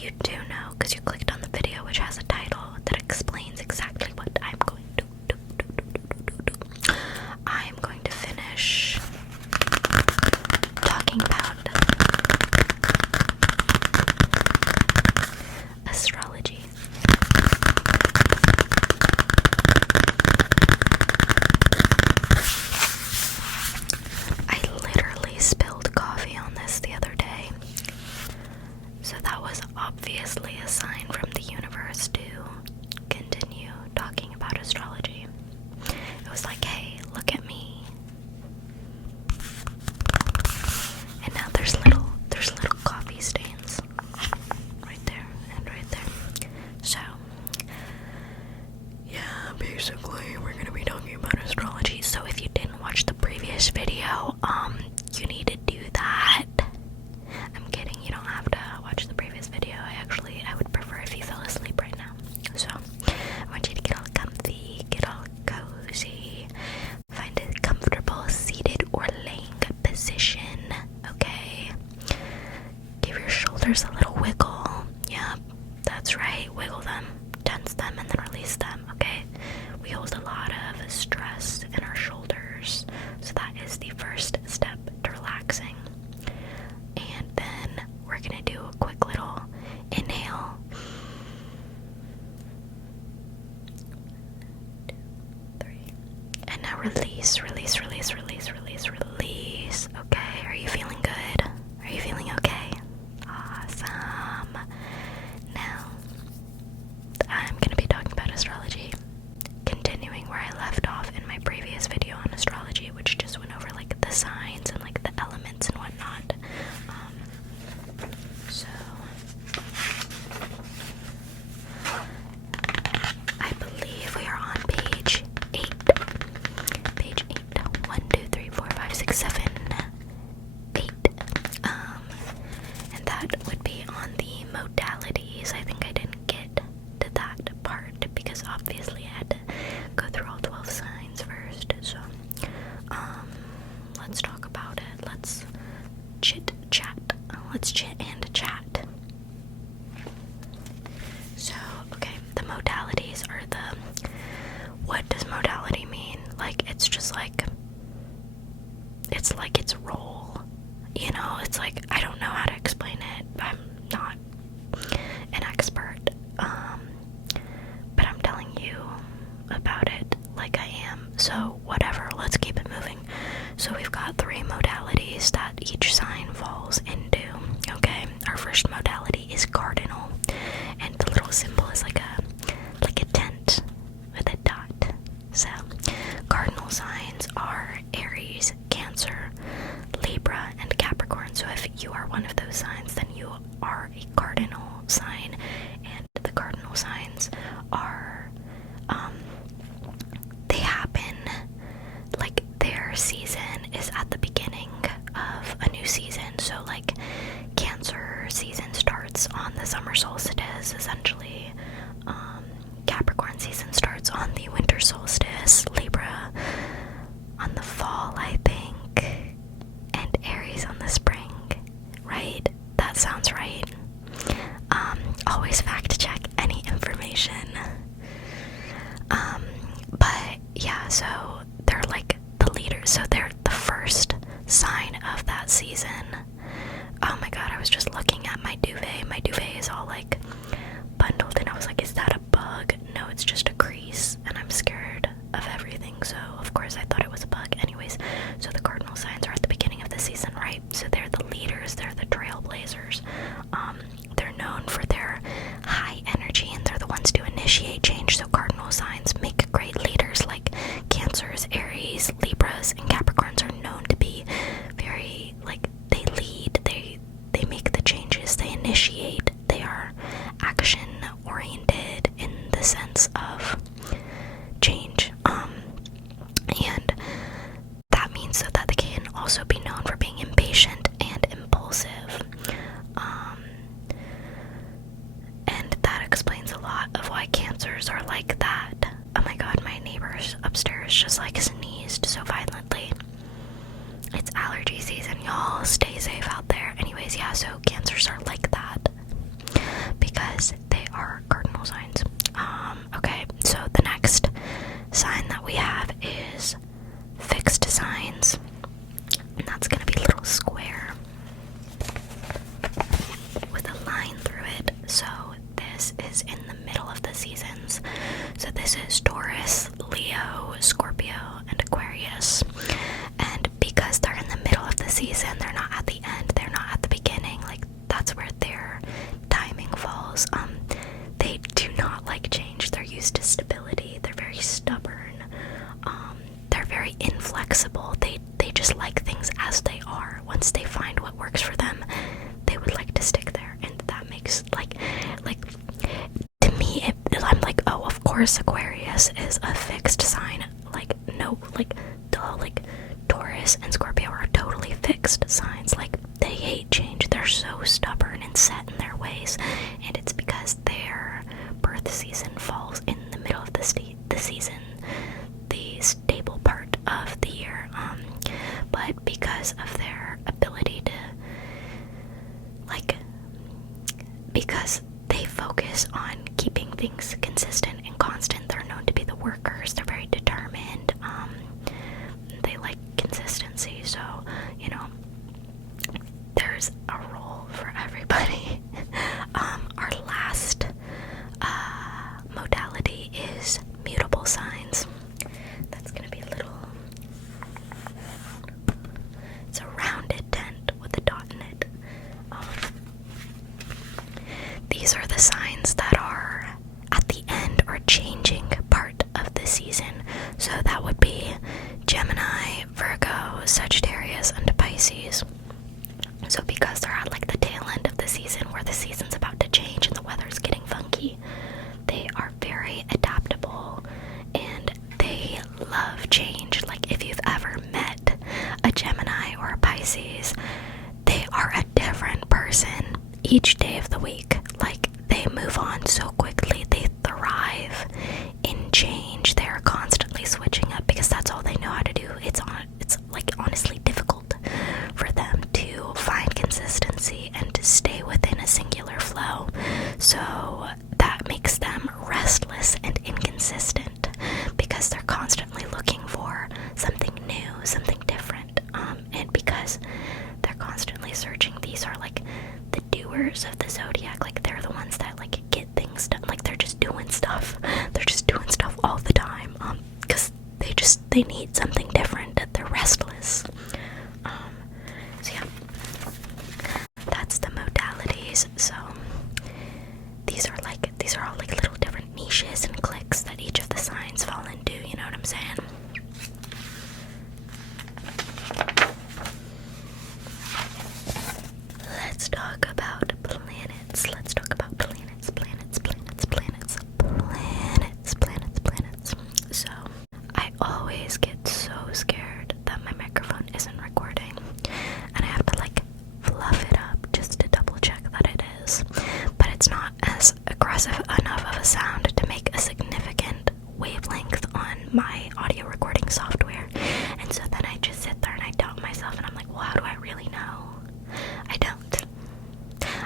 You do know, because you clicked on the video which has a title that explains exactly what I'm going to do. I'm going to finish talking about astrology. I literally spilled coffee on this the other day, so that was obviously a sign from the universe to continue talking about astrology. It was like, hey, look at me. And now there's little coffee stains right there and right there. So yeah, basically we're gonna be talking about astrology. So if you didn't watch the previous video, you need to do that. I'm kidding, you don't have to watch the previous video. I would prefer if you fell asleep right now. So I want you to get all comfy, get all cozy, find a comfortable seated or laying position, okay? Give your shoulders a little wiggle. Yep, that's right, wiggle them, tense them, and then release them, okay? We hold a lot of stress in our shoulders, so that is the first step to relaxing. And then we're gonna do a quick little inhale. 1, 2, 3. And now release, release, release, release, release, release. Okay, are you feeling good? Are you feeling okay? Awesome. Now, I'm gonna be talking about astrology, continuing where I left off in my previous video on astrology, which just went over like the signs and like the elements and whatnot. So I believe we are on page 8. Page 8. 1, 2, 3, 4, 5, 6, 7, 8. And that would be on the modalities. I think I didn't get to that part because obviously I had to go through all 12 signs first. So let's talk about it. Let's chit chat. Let's chit and chat. So, okay, the modalities are what does modality mean? Like, it's just like, it's like its role, you know? It's like, I don't know how to explain it. I'm not an expert, but I'm telling you about it like I am. So, whatever, let's keep it moving. So we've got 3 modalities that each sign falls into, okay? Our first modality is cardinal, and the little symbol is like a tent with a dot. So cardinal signs are Aries, Cancer, Libra, and Capricorn. So if you are one of those signs, then you are a cardinal sign, and the cardinal signs are they happen like their season is at the beginning of a new season. So like Cancer season starts on the summer solstice, essentially. Capricorn season starts on the winter solstice, Libra on the fall, I think, and Aries on the spring, right? That sounds right. Always fact check any information. But yeah, so they're like the leaders, so they're the first sign of that season. Oh my god, I was just looking at my duvet. My duvet is all like bundled, and I was like, is that a bug? No, it's just a crease, and I'm scared of everything, so of course I thought it was a bug. Anyways, so the cardinal signs are at the beginning of the season, right? So they're the leaders, they're the trailblazers. They're known for their high energy, and they're the ones to initiate change. So cardinal signs make great leaders, like Cancers, Aries, Libras, and Capricorns are known to be very, like, they lead, they make the changes, they initiate, they are action oriented in the sense of change. And that means so that they can also be known for being impatient and impulsive. And that explains a lot of why Cancers are like that. Oh my god, my neighbors upstairs just like sneezed so violently. It's allergy season, y'all. Stay safe out there. Anyways, yeah, so Cancers are like that. used to stability. They're very stubborn. They're very inflexible. They just like things as they are. Once they find what works for them, they would like to stick there. And that makes, like to me, I'm like, oh, of course Aquarius is a fixed sign. Like, no, like, duh, like, Taurus and Scorpio are totally fixed signs. Like, they hate change. They're so stubborn and set in their ways. And it's because their birth season falls in the middle of the season, the stable part of the year. But because of their ability to, like, because they focus on keeping things consistent and constant, they're known to be the workers. They're very determined. They like consistency. So, you know, there's a role for everybody. Our last modality is mutable signs. That's gonna be a little, it's a rounded tent with a dot in it. These are the signs that are at the end or changing part of the season. So that would be Gemini, Virgo, Sagittarius, and Pisces. So because they're at like the tail end of the season where the season's about to change and the weather's getting funky, they are very adaptable and they love change. Like, if you've ever met a Gemini or a Pisces, they are a different person each day of the week. Like, they move on so quickly. They thrive in change. They're constantly switching up because that's all they know how to do. It's like honestly difficult for them to find consistency and to stay within a singular flow. So that makes them restless and inconsistent because they're constantly looking for something new, something different. And because they're constantly searching, these are like the doers of the zodiac. Like, they're the ones that like get things done. Like, they're just doing stuff. They're just doing stuff all the time. Because they need something different. They're restless. So yeah, that's the modalities. So these are all like little different niches and cliques that each of the signs fall into. You know what I'm saying? Let's talk about planets. Let's talk about planets. So, I always get so scared that my microphone isn't recording, and I have to like fluff it up just to double check that it is. But it's not as aggressive enough of a sound to make a significant wavelength on my audio recording software. And so then I just sit there and I doubt myself, and I'm like, well, how do I really know? I don't.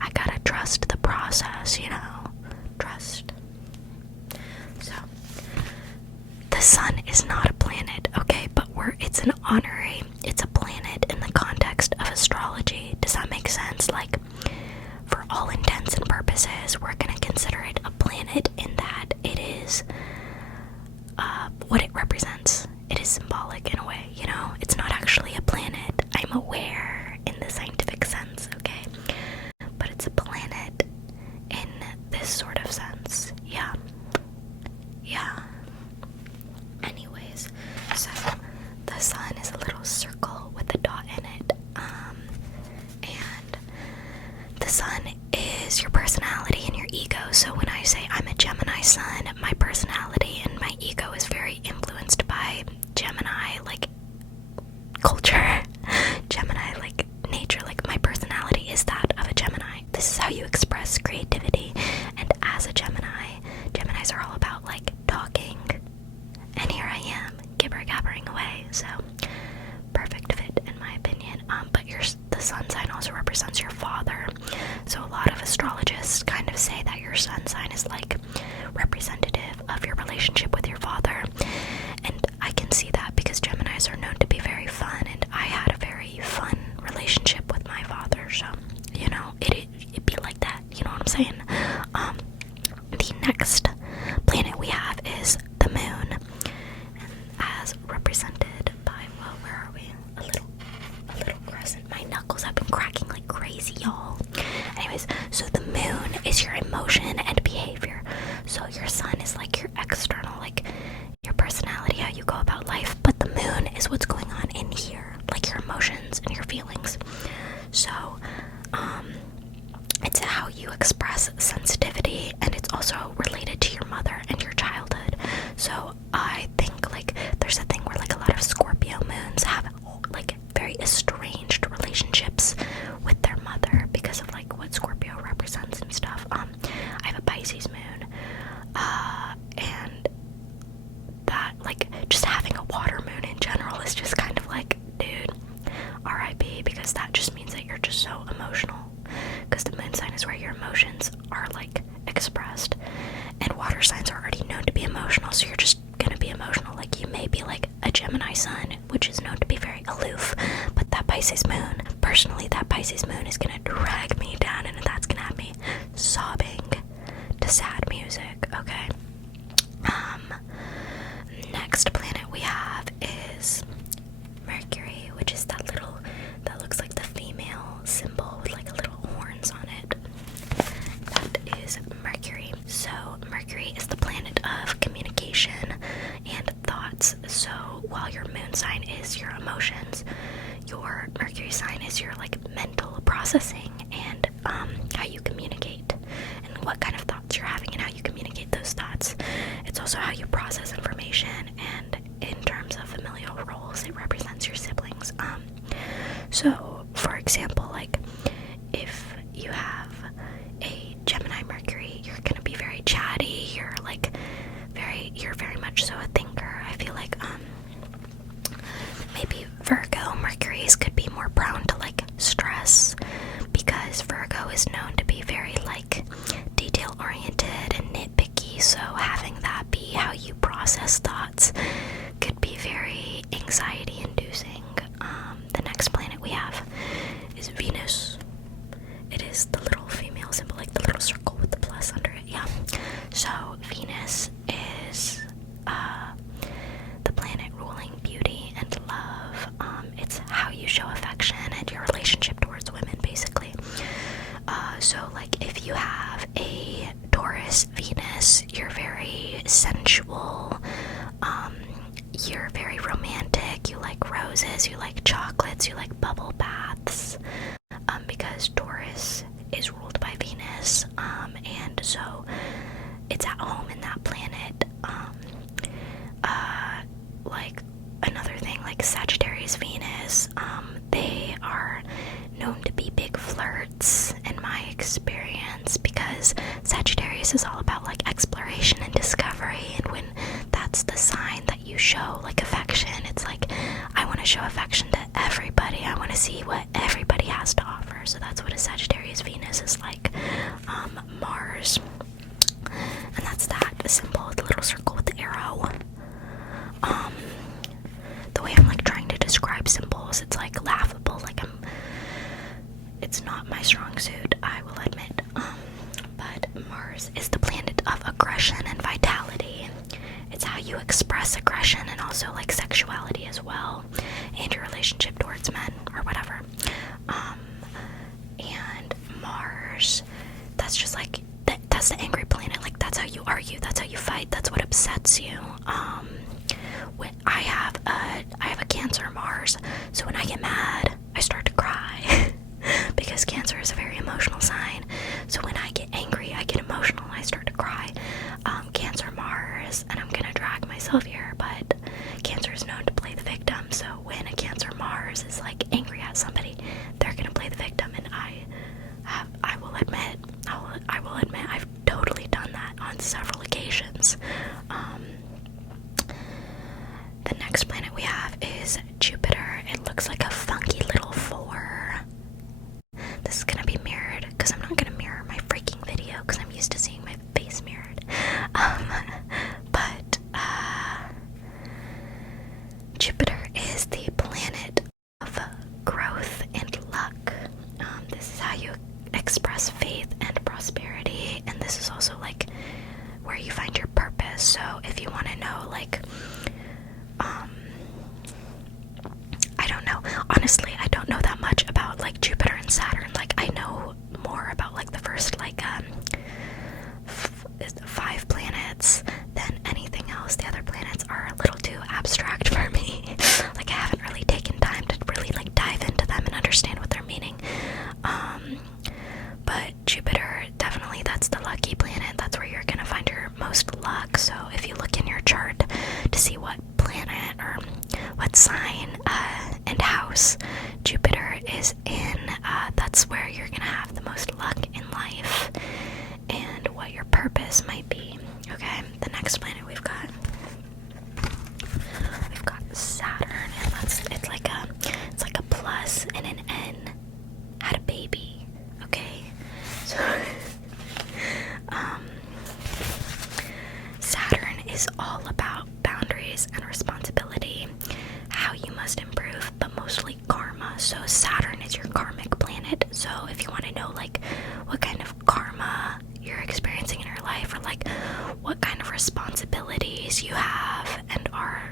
I gotta trust the process, you know? Trust. So, the sun is not a planet, okay? But it's an honorary, it's a planet in the context of astrology. Does that make sense? Like, for all intents and purposes, we're gonna consider it a planet in that it is what it represents. It is symbolic in a way, you know? It's not actually a planet. I'm aware in the scientific sense, okay? But it's a planet in this sort of sense. Yeah. Anyways, so the sun is a little circle with a dot in it. And the sun is your personality and your ego. So when I say I'm a Gemini sun, my personality and my ego is very influenced by Gemini, like, culture. Gemini, like, nature. Like, my personality is that of a Gemini. This is how you express creativity. And as a Gemini, Geminis are all about, like, talking. And here I am, gibber-gabbering away. So, perfect fit, in my opinion. But the sun sign also represents your father. So a lot of astrologists kind of say that your sun sign is, like, representative of your relationship with your father. And I can see that because Geminis are known to be very fun, and I had a very fun relationship with my father. So, you know, it'd be like that. You know what I'm saying? The next planet we have is the moon, as represented by, well, where are we? A little crescent. My knuckles have been cracking like crazy, y'all. Anyways, so the moon is your emotion and behavior. So your sun is like your has sensitivity, and it's also related to your mother and your childhood. So I think like there's a thing where like a lot of Scorpio moons have like very estranged relationships with their mother because of like what Scorpio represents and stuff. I have a Pisces moon, and that like just having a water moon in general is just kind of like, dude, RIP, because that just means that you're just so emotional, because the moon sign is where your emotions are like expressed, and water signs are already known to be emotional, so you're just gonna be emotional. Like you may be like a Gemini sun, which is known to be very aloof, but that Pisces moon, personally, that Pisces moon is gonna drag me down, and that's gonna have me sobbing to sad music. Okay. Next planet we have is Mercury, which is that looks like the female symbol with like little horns on it. That is Mercury. So Mercury is the planet of communication and thoughts. So while your moon sign is your emotions, your Mercury sign is your like mental processing and how you communicate and what kind of thoughts you're having and how you communicate those thoughts. It's also how you process information, and in terms of familial roles, it represents your siblings. So for example, like if you have a Gemini Mercury, you're gonna be very chatty, you're very much so a thinker. I feel like maybe Virgo Mercuries could be more prone to like stress, because Virgo is known to be very like detail oriented and nitpicky, so having that be how you process thoughts could be very anxiety inducing. The next planet we have is Venus. It is the little female symbol, like the little circle with the plus under it. Yeah. So Venus is the planet ruling beauty and love. It's how you show affection and your relationship towards women, basically. So like if you have a Taurus Venus, you're very sensual, you're very romantic, you like roses, you like chocolates, you like bubble baths, because Taurus is ruled by Venus, and so it's at home in that planet. Like another thing, like Sagittarius Venus, they are known to be big flirts in my experience, because Sagittarius is all about like exploration and discovery, and when that's the sign that you show like affection, it's like, I want to show affection to everybody, I want to see what everybody has to offer. So that's what a Sagittarius Venus is like. Mars, and that's that symbol, the little circle with the arrow. The way I'm like trying to describe symbols, it's like laughable, like it's not my strong suit, I will admit. But Mars is the planet of aggression and vitality. It's how you express aggression and also like sexuality as well, and your relationship towards men or whatever. And Mars, that's just like that's the angry planet. Like that's how you argue, that's how you fight, that's what upsets you. When I have a Cancer Mars, so when I get mad, I start to cry because Cancer is a very emotional sign. So when I get angry, I get emotional, I start to cry. Cancer Mars, and I'm gonna drag myself here, but Cancer is known to play the victim. So when a Cancer Mars is like angry at somebody, they're gonna play the victim, and I will admit I've totally done that on several occasions. The next planet we have is Jupiter. It looks like a funky little 4. This is gonna be mirrored because I'm not gonna mirror my freaking video. it's the lucky planet. That's where you're gonna find your most luck. So if you look in your chart to see what planet or what sign and house Jupiter is in, that's where you're gonna have the most luck in life and what your purpose might be. Okay, the next planet we've got Saturn, and it's like a plus and an N. Had a baby. Okay, so Saturn is all about boundaries and responsibility, how you must improve, but mostly karma. So Saturn is your karmic planet. So if you want to know like what kind of karma you're experiencing in your life, or like what kind of responsibilities you have and are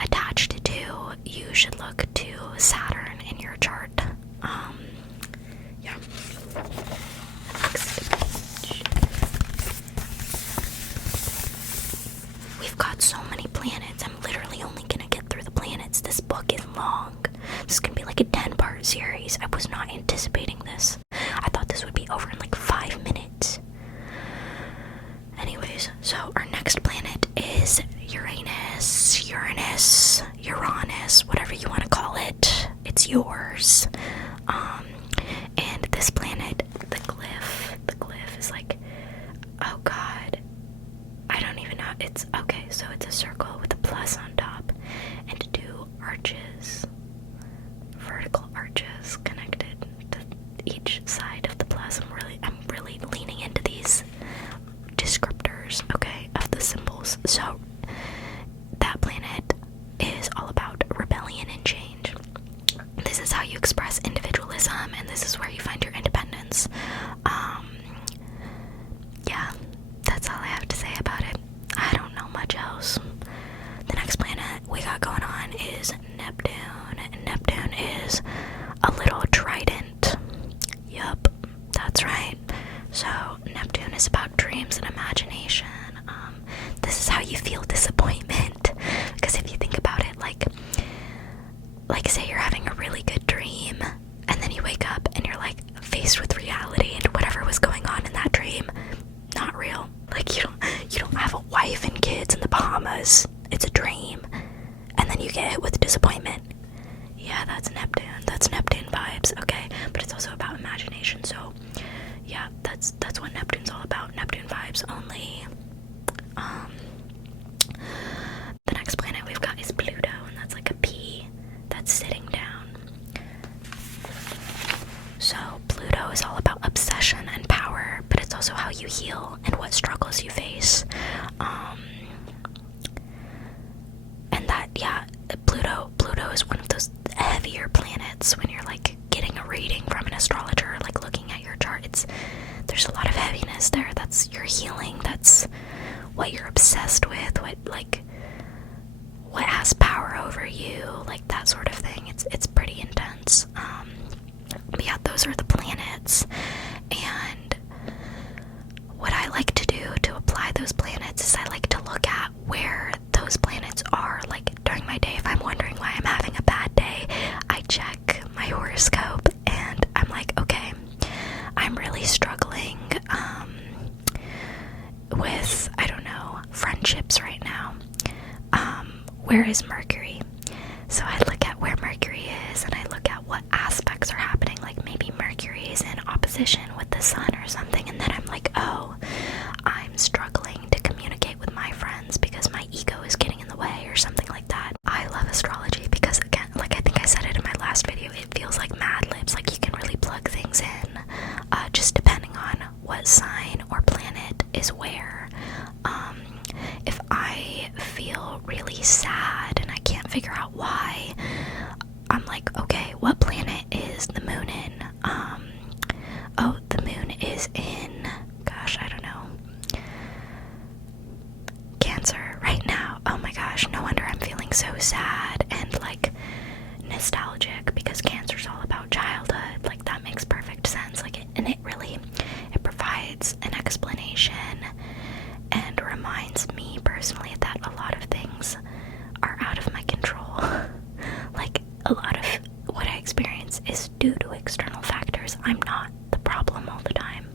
attached to, you should look to Saturn in your chart. Yeah. Next. We've got so many planets. I'm literally only gonna get through the planets. This book is long. This is gonna be like a 10-part series. I was not anticipating this. I thought this would be over in like 5 minutes. Anyways, so our next planet is Uranus, whatever you want to call it. It's yours. And this planet, the glyph is like, oh god, I don't even know. It's okay, so it's a circle with a plus on top and 2 arches, vertical arches connected to each side of the plus. I'm really leaning into these descriptors, okay, of the symbols. So that planet is all about rebellion and change. This is how you express individualism, and this is where you find your independence. Yeah, that's all I have to say about it. I don't know much else. The next planet we got going on is Neptune, and Neptune is a little trident. Yup, that's right. So Neptune is about dreams and imagination. This is how you feel disappointment, because if you think about it, like say you're having a really good dream, and then you wake up and you're like faced with reality, and whatever was going on in that dream, not real. Like you don't have a wife and kids in the Bahamas. It's a dream, and then you get hit with disappointment. Yeah, that's Neptune. That's Neptune vibes. Okay, but it's also about imagination. So yeah, that's what Neptune's all about. Neptune vibes only. The next planet we've got is Pluto, and that's like a P that's sitting down. So Pluto is all about obsession and power, but it's also how you heal and what struggles you face. And that, yeah, Pluto is one of those heavier planets when you're like getting a reading from an astrologer, like looking at your chart. There's a lot of heaviness there. That's your healing. That's what you're obsessed with. What has power over you, like that sort of thing. It's pretty intense. But yeah, those are the planets. And what I like to do to apply those planets is I like to look at where those planets are. Like during my day, if I'm wondering why I'm having a bad day, I check my horoscope and I'm like, okay, I'm really struggling with, I don't know, friendships right now. Where is Mercury? So I look at where Mercury is, and I look at what aspects are happening. Like maybe Mercury is in opposition with the sun or something, and then I'm like, oh, I'm struggling to communicate with my friends because my ego is getting in the way or something like that. I love astrology because, again, like I think I said it in my last video, it feels like Mad Libs. Like you can really plug things in, just depending on what sign or planet is where. If I feel really sad and I can't figure out why, I'm like, okay, what planet is the moon in? Oh, the moon is in, gosh, I don't know, Cancer right now. Oh my gosh, no wonder I'm feeling so sad and like nostalgic, because Cancer's all about childhood. Like that makes perfect sense. It provides an explanation and reminds me personally that a lot of things are out of my control. Like a lot of what I experience is due to external factors. I'm not the problem all the time.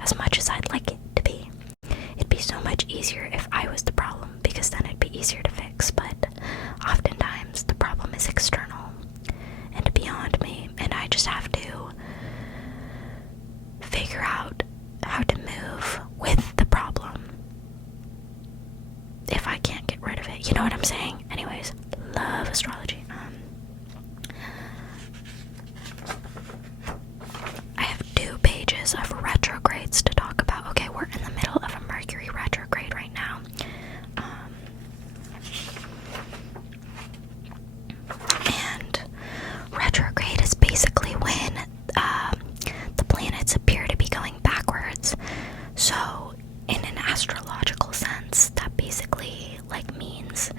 As much as I'd would like it to be. It'd be so much easier if I was the problem, because then it'd be easier to fix, but oftentimes the problem is external and beyond me, and I just have to figure out how to move with the problem if I can't get rid of it. You know what I'm saying? Anyways, love astrology. I have 2 pages of retrogrades to talk about. Okay, we're in the middle of a Mercury retrograde right now. And retrograde is basically when the planets appear to be going backwards. So in an astrological sense, that basically means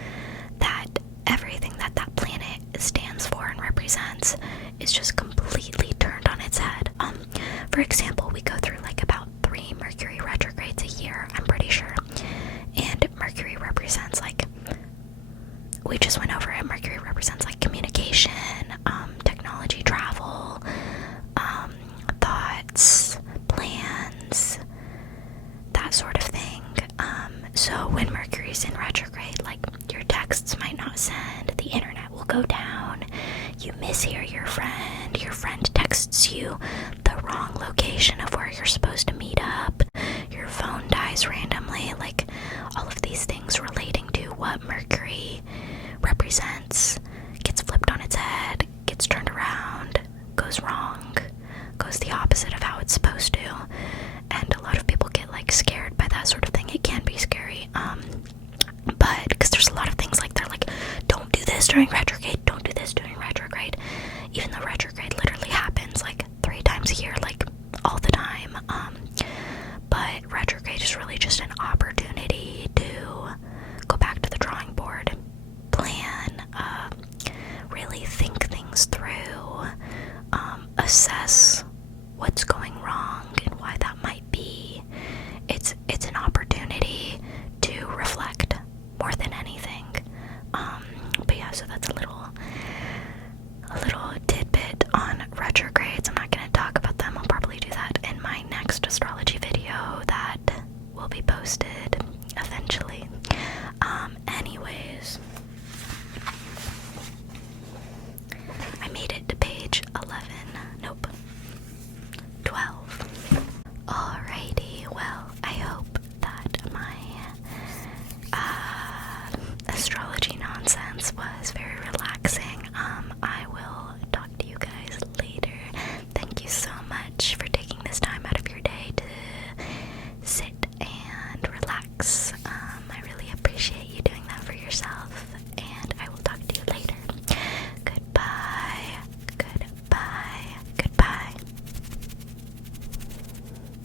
that everything that planet stands for and represents is just completely turned on its head. For example, we go through about 3 Mercury retrogrades a year, I'm pretty sure. And Mercury represents we just went over it, Mercury represents communication, technology, travel, thoughts, plans, that sort of thing. So when Mercury's in retrograde, your texts might not send, the internet will go down, you mishear your friend texts you the wrong location of where you're supposed to meet up, your phone dies randomly, all of these things relating to what Mercury represents gets flipped on its head, gets turned around, goes wrong, goes the opposite of how it's supposed to, and a lot of people get scared by that sort of thing. It can be scary, but because there's a lot of things they're don't do this during retrograde, don't do this during retrograde, even though retrograde literally happens 3 times a year, all the time. But retrograde is really just an opportunity to go back to the drawing board, plan, really think things through, assess